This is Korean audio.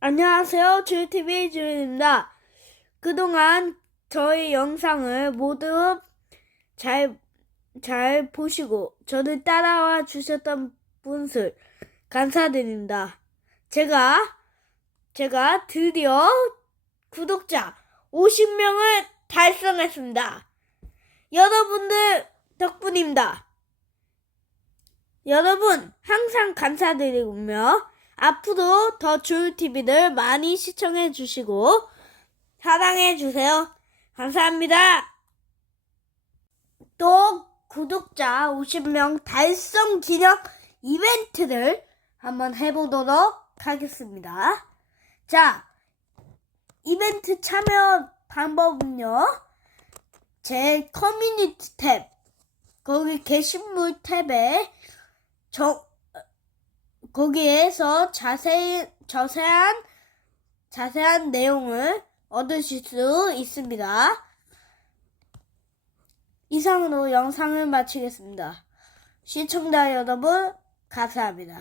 안녕하세요. 주TV 주입니다. 그동안 저희 영상을 모두 잘, 잘 보시고 저를 따라와 주셨던 분들 감사드립니다. 제가, 제가 드디어 구독자 50명을 달성했습니다. 여러분들 덕분입니다. 여러분 항상 감사드리고요. 앞으로 더 좋은 TV를 많이 시청해 주시고 사랑해 주세요. 감사합니다. 또 구독자 50명 달성 기념 이벤트를 한번 해보도록 하겠습니다. 자, 이벤트 참여 방법은요. 제 커뮤니티 탭, 거기 게시물 탭에 정, 거기에서 자세히, 자세한, 자세한 내용을 얻으실 수 있습니다. 이상으로 영상을 마치겠습니다. 시청자 여러분, 감사합니다.